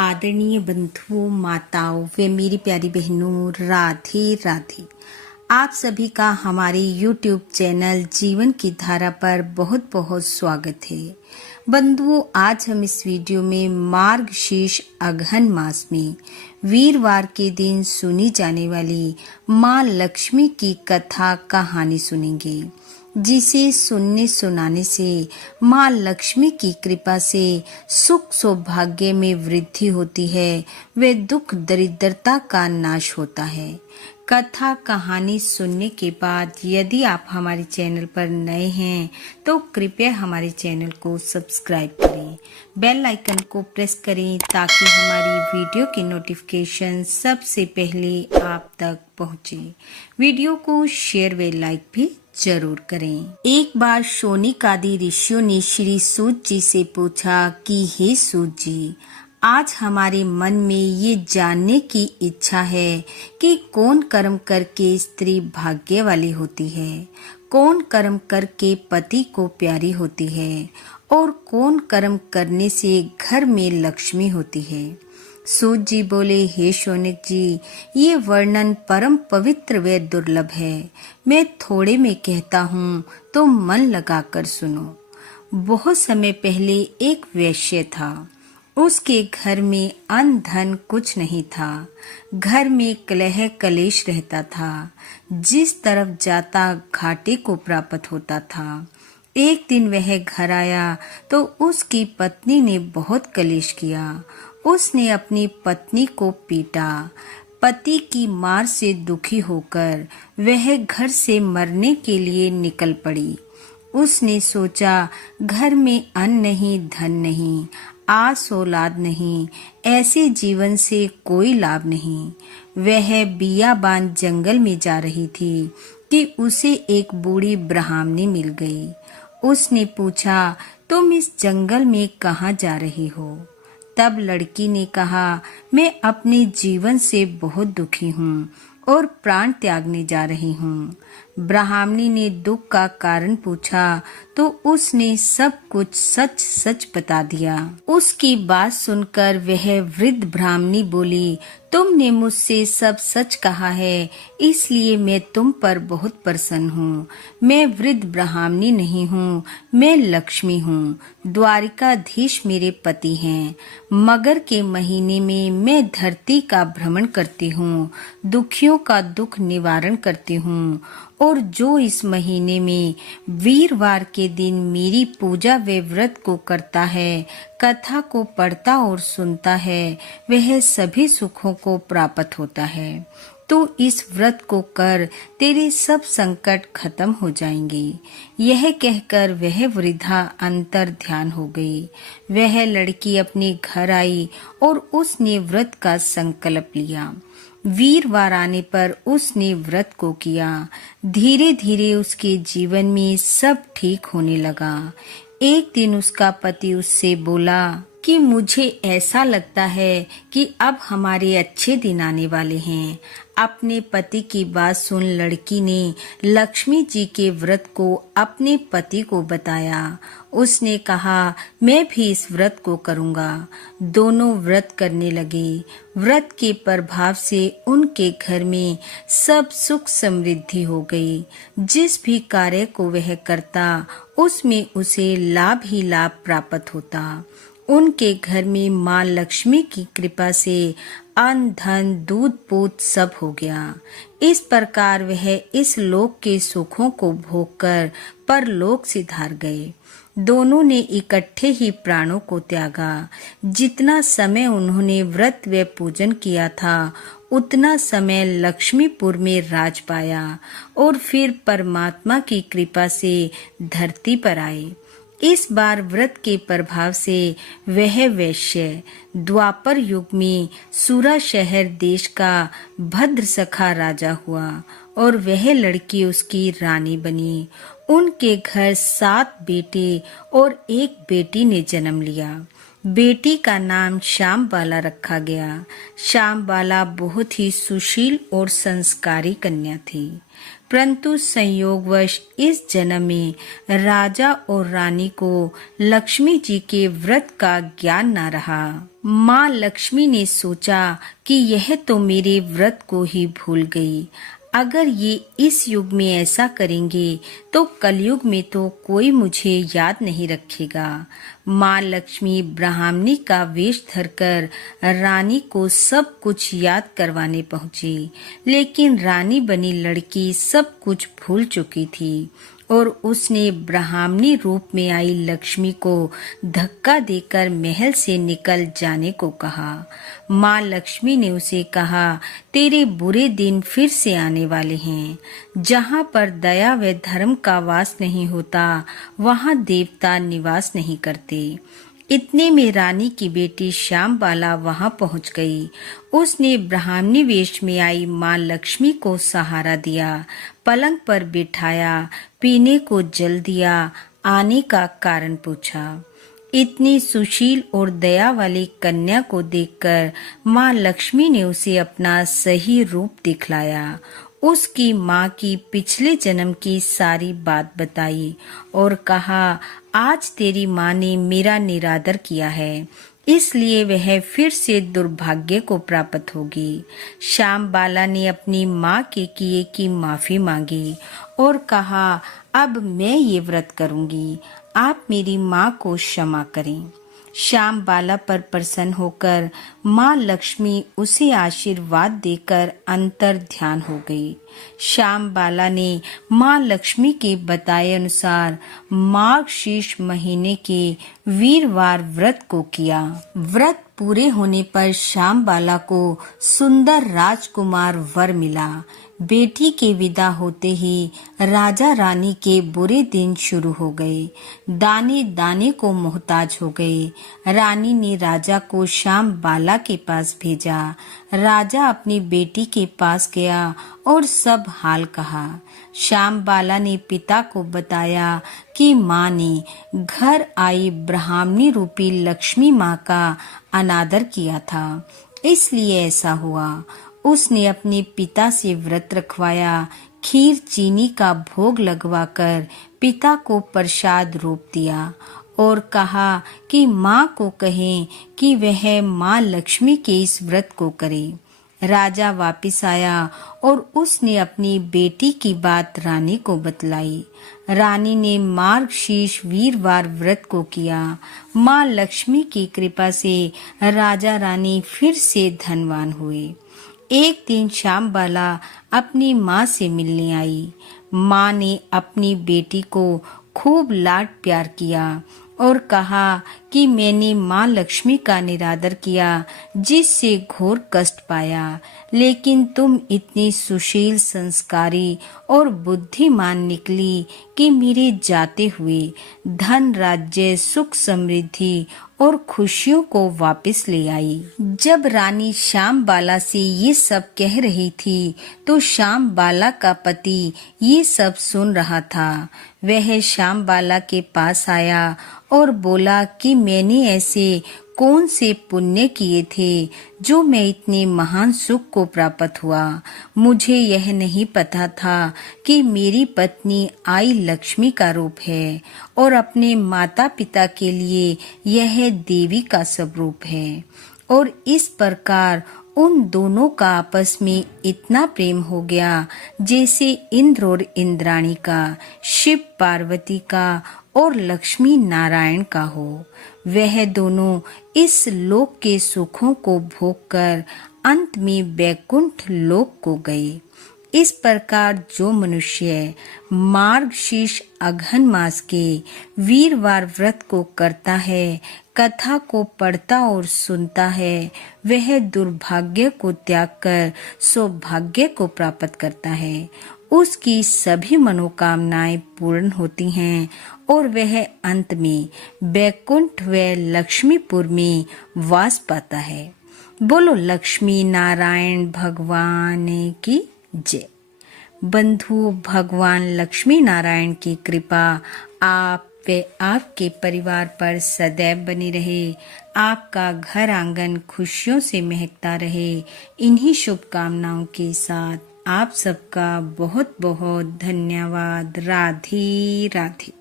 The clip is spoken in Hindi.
आदरणीय बंधुओं, माताओं व मेरी प्यारी बहनों, राधे राधे। आप सभी का हमारे YouTube चैनल जीवन की धारा पर बहुत बहुत स्वागत है। बंधुओं, आज हम इस वीडियो में मार्गशीर्ष अगहन मास में वीरवार के दिन सुनी जाने वाली माँ लक्ष्मी की कथा कहानी सुनेंगे, जिसे सुनने सुनाने से माँ लक्ष्मी की कृपा से सुख सौभाग्य में वृद्धि होती है व दुख दरिद्रता का नाश होता है। कथा कहानी सुनने के बाद यदि आप हमारे चैनल पर नए हैं तो कृपया हमारे चैनल को सब्सक्राइब करें, बेल आइकन को प्रेस करें ताकि हमारी वीडियो की नोटिफिकेशन सबसे पहले आप तक पहुंचे। वीडियो को शेयर व लाइक भी जरूर करें। एक बार शौनक आदि ऋषियों ने श्री सूत जी से पूछा कि हे सूत जी, आज हमारे मन में ये जानने की इच्छा है कि कौन कर्म करके स्त्री भाग्य वाली होती है, कौन कर्म करके पति को प्यारी होती है और कौन कर्म करने से घर में लक्ष्मी होती है। सूत जी बोले, हे शौनक जी, ये वर्णन परम पवित्र व दुर्लभ है। मैं थोड़े में कहता हूँ तो मन लगाकर सुनो। बहुत समय पहले एक वैश्य था। उसके घर में अन्न धन कुछ नहीं था। घर में कलह कलेश रहता था। जिस तरफ जाता घाटे को प्राप्त होता था। एक दिन वह घर आया तो उसकी पत्नी ने बहुत कलेश किया। उसने अपनी पत्नी को पीटा। पति की मार से दुखी होकर वह घर से मरने के लिए निकल पड़ी। उसने सोचा, घर में अन्न नहीं, धन नहीं, आस औलाद नहीं, ऐसे जीवन से कोई लाभ नहीं। वह बियाबान जंगल में जा रही थी कि उसे एक बूढ़ी ब्राह्मणी मिल गई। उसने पूछा, तुम इस जंगल में कहाँ जा रही हो? तब लड़की ने कहा, मैं अपने जीवन से बहुत दुखी हूँ और प्राण त्यागने जा रही हूँ। ब्राह्मणी ने दुख का कारण पूछा तो उसने सब कुछ सच सच बता दिया। उसकी बात सुनकर वह वृद्ध ब्राह्मणी बोली, तुमने मुझसे सब सच कहा है, इसलिए मैं तुम पर बहुत प्रसन्न हूँ। मैं वृद्ध ब्राह्मणी नहीं हूँ, मैं लक्ष्मी हूँ। द्वारिकाधीश मेरे पति हैं। मगर के महीने में मैं धरती का भ्रमण करती हूँ, दुखियों का दुख निवारण करती हूँ। और जो इस महीने में वीरवार के दिन मेरी पूजा व व्रत को करता है, कथा को पढ़ता और सुनता है, वह सभी सुखों को प्राप्त होता है। तो इस व्रत को कर, तेरे सब संकट खत्म हो जाएंगे। यह कहकर वह वृद्धा अंतर ध्यान हो गई। वह लड़की अपने घर आई और उसने व्रत का संकल्प लिया। वीरवार आने पर उसने व्रत को किया। धीरे धीरे उसके जीवन में सब ठीक होने लगा। एक दिन उसका पति उससे बोला कि मुझे ऐसा लगता है कि अब हमारे अच्छे दिन आने वाले हैं। अपने पति की बात सुन लड़की ने लक्ष्मी जी के व्रत को अपने पति को बताया। उसने कहा, मैं भी इस व्रत को करूंगा। दोनों व्रत करने लगे। व्रत के प्रभाव से उनके घर में सब सुख समृद्धि हो गई। जिस भी कार्य को वह करता उसमें उसे लाभ ही लाभ प्राप्त होता। उनके घर में माँ लक्ष्मी की कृपा से अन्न धन दूध पूत सब हो गया। इस प्रकार वह इस लोक के सुखों को भोगकर परलोक सिधार गए। दोनों ने इकट्ठे ही प्राणों को त्यागा। जितना समय उन्होंने व्रत व पूजन किया था उतना समय लक्ष्मीपुर में राज पाया और फिर परमात्मा की कृपा से धरती पर आए। इस बार व्रत के प्रभाव से वह वैश्य द्वापर युग में सूरा शहर देश का भद्र सखा राजा हुआ और वह लड़की उसकी रानी बनी। उनके घर 7 बेटे और एक बेटी ने जन्म लिया। बेटी का नाम श्यामबाला रखा गया। श्यामबाला बहुत ही सुशील और संस्कारी कन्या थी, परंतु संयोगवश इस जन्म में राजा और रानी को लक्ष्मी जी के व्रत का ज्ञान न रहा। माँ लक्ष्मी ने सोचा कि यह तो मेरे व्रत को ही भूल गई। अगर ये इस युग में ऐसा करेंगे तो कलयुग में तो कोई मुझे याद नहीं रखेगा। माँ लक्ष्मी ब्राह्मणी का वेश धरकर रानी को सब कुछ याद करवाने पहुंची, लेकिन रानी बनी लड़की सब कुछ भूल चुकी थी और उसने ब्राह्मणी रूप में आई लक्ष्मी को धक्का देकर महल से निकल जाने को कहा। माँ लक्ष्मी ने उसे कहा, तेरे बुरे दिन फिर से आने वाले हैं। जहाँ पर दया व धर्म का वास नहीं होता, वहाँ देवता निवास नहीं करते। इतने में रानी की बेटी श्यामबाला वहां पहुंच गई। उसने ब्राह्मणी वेश में आई माँ लक्ष्मी को सहारा दिया, पलंग पर बिठाया, पीने को जल दिया, आने का कारण पूछा। इतनी सुशील और दया वाली कन्या को देखकर माँ लक्ष्मी ने उसे अपना सही रूप दिखलाया। उसकी माँ की पिछले जन्म की सारी बात बताई और कहा, आज तेरी माँ ने मेरा निरादर किया है, इसलिए वह फिर से दुर्भाग्य को प्राप्त होगी। श्यामबाला ने अपनी माँ के किए की माफी मांगी और कहा, अब मैं ये व्रत करूंगी, आप मेरी माँ को क्षमा करें। श्यामबाला पर प्रसन्न होकर माँ लक्ष्मी उसे आशीर्वाद देकर अंतर ध्यान हो गई। श्यामबाला ने माँ लक्ष्मी के बताए अनुसार मार्गशीर्ष महीने के वीरवार व्रत को किया। व्रत पूरे होने पर श्यामबाला को सुंदर राजकुमार वर मिला। बेटी के विदा होते ही राजा रानी के बुरे दिन शुरू हो गए। दाने दाने को मोहताज हो गए। रानी ने राजा को श्यामबाला के पास भेजा। राजा अपनी बेटी के पास गया और सब हाल कहा। श्यामबाला ने पिता को बताया कि माँ ने घर आई ब्राह्मणी रूपी लक्ष्मी माँ का अनादर किया था, इसलिए ऐसा हुआ। उसने अपने पिता से व्रत रखवाया, खीर चीनी का भोग लगवाकर पिता को प्रसाद रूप दिया और कहा कि माँ को कहें कि वह माँ लक्ष्मी के इस व्रत को करे। राजा वापस आया और उसने अपनी बेटी की बात रानी को बतलाई। रानी ने मार्गशीर्ष वीरवार व्रत को किया। माँ लक्ष्मी की कृपा से राजा रानी फिर से धनवान हुए। एक दिन श्यामबाला अपनी माँ से मिलने आई। माँ ने अपनी बेटी को खूब लाड प्यार किया और कहा कि मैंने माँ लक्ष्मी का निरादर किया, जिससे घोर कष्ट पाया, लेकिन तुम इतनी सुशील, संस्कारी और बुद्धिमान निकली कि मेरे जाते हुए धन, राज्य, सुख, समृद्धि और खुशियों को वापस ले आई। जब रानी श्यामबाला से ये सब कह रही थी तो श्यामबाला का पति ये सब सुन रहा था। वह श्यामबाला के पास आया और बोला कि मैंने ऐसे कौन से पुण्य किए थे जो मैं इतने महान सुख को प्राप्त हुआ। मुझे यह नहीं पता था कि मेरी पत्नी आई लक्ष्मी का रूप है और अपने माता पिता के लिए यह देवी का स्वरूप है। और इस प्रकार उन दोनों का आपस में इतना प्रेम हो गया जैसे इंद्र और इंद्राणी का, शिव पार्वती का और लक्ष्मी नारायण का हो। वह दोनों इस लोक के सुखों को भोगकर अंत में वैकुंठ लोक को गए। इस प्रकार जो मनुष्य मार्गशीर्ष अघन मास के वीरवार व्रत को करता है, कथा को पढ़ता और सुनता है, वह दुर्भाग्य को त्याग कर सौभाग्य को प्राप्त करता है। उसकी सभी मनोकामनाएं पूर्ण होती हैं और वह अंत में वैकुंठ व लक्ष्मीपुर में वास पाता है। बोलो लक्ष्मी नारायण भगवान की जय। बंधु, भगवान लक्ष्मी नारायण की कृपा आप व आपके परिवार पर सदैव बनी रहे। आपका घर आंगन खुशियों से महकता रहे। इन्हीं शुभकामनाओं के साथ आप सबका बहुत बहुत धन्यवाद। राधे राधे।